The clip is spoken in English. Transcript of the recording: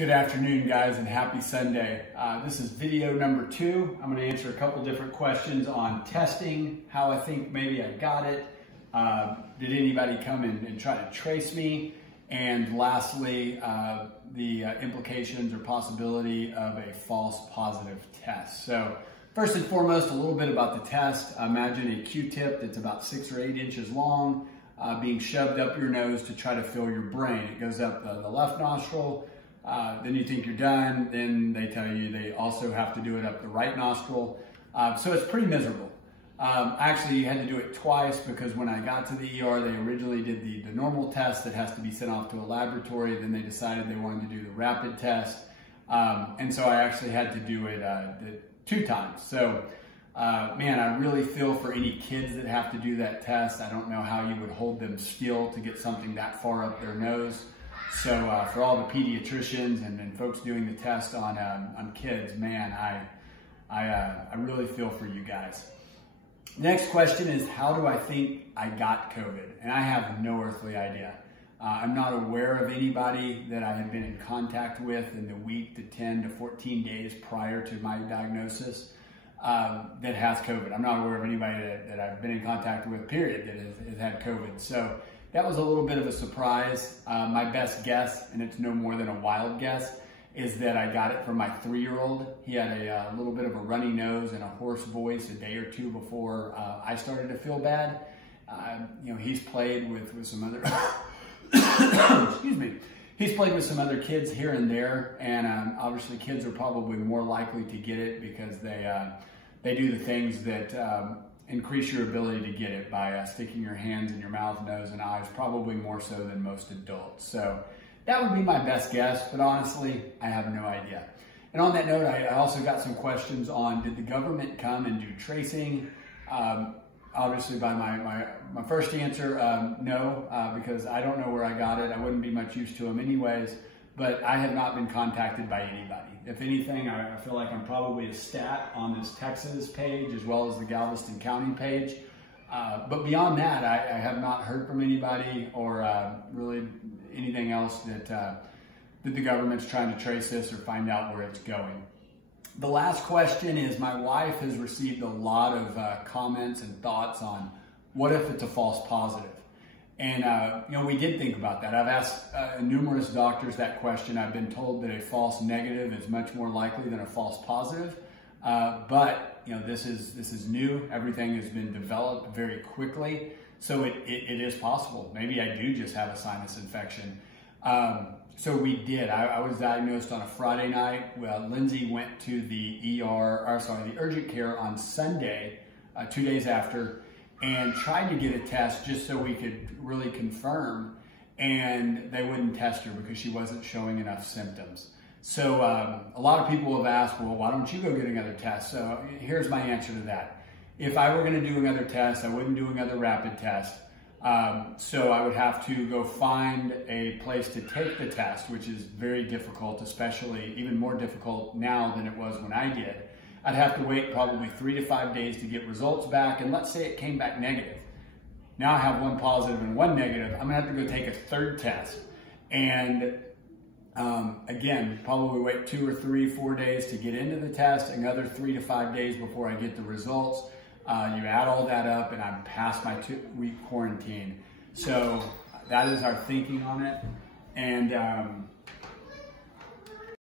Good afternoon, guys, and happy Sunday. This is video number 2. I'm going to answer a couple different questions on testing, how I think maybe I got it, did anybody come in and try to trace me, and lastly, the implications or possibility of a false positive test. So first and foremost, a little bit about the test. Imagine a Q-tip that's about 6 or 8 inches long being shoved up your nose to try to fill your brain. It goes up the left nostril. Then you think you're done, then they tell you they also have to do it up the right nostril. So it's pretty miserable. Actually, you had to do it twice because when I got to the ER, they originally did the normal test that has to be sent off to a laboratory. Then they decided they wanted to do the rapid test. And so I actually had to do it 2 times. So, man, I really feel for any kids that have to do that test. I don't know how you would hold them still to get something that far up their nose. So for all the pediatricians and folks doing the test on kids, man, I really feel for you guys. Next question is, how do I think I got COVID? And I have no earthly idea. I'm not aware of anybody that I have been in contact with in the week to 10 to 14 days prior to my diagnosis that has COVID. I'm not aware of anybody that I've been in contact with, period, that has had COVID. So that was a little bit of a surprise. My best guess, and it's no more than a wild guess, is that I got it from my 3-year-old. He had a little bit of a runny nose and a hoarse voice a day or 2 before I started to feel bad. You know, he's played with some other, excuse me, he's played with some other kids here and there, and obviously kids are probably more likely to get it because they do the things that increase your ability to get it by sticking your hands in your mouth, nose, and eyes, probably more so than most adults. So that would be my best guess, but honestly, I have no idea. And on that note, I also got some questions on, did the government come and do tracing? Obviously, by my first answer, no, because I don't know where I got it. I wouldn't be much use to them anyways, but I have not been contacted by anybody. If anything, I feel like I'm probably a stat on this Texas page as well as the Galveston County page. But beyond that, I have not heard from anybody or really anything else that the government's trying to trace this or find out where it's going. The last question is, my wife has received a lot of comments and thoughts on what if it's a false positive. And, you know, we did think about that. I've asked numerous doctors that question. I've been told that a false negative is much more likely than a false positive. But, you know, this is new. Everything has been developed very quickly. So it is possible. Maybe I do just have a sinus infection. So we did. I was diagnosed on a Friday night. Well, Lindsay went to the the urgent care on Sunday, 2 days after, and tried to get a test just so we could really confirm, and they wouldn't test her because she wasn't showing enough symptoms. So a lot of people have asked, well, why don't you go get another test? So here's my answer to that. If I were going to do another test, I wouldn't do another rapid test. So I would have to go find a place to take the test, which is very difficult, especially even more difficult now than it was when I did. I'd have to wait probably 3 to 5 days to get results back, and let's say it came back negative. Now I have 1 positive and 1 negative. I'm gonna have to go take a 3rd test. And again, probably wait 2 or 3, 4 days to get into the test, another 3 to 5 days before I get the results. You add all that up and I'm past my 2-week quarantine. So that is our thinking on it. And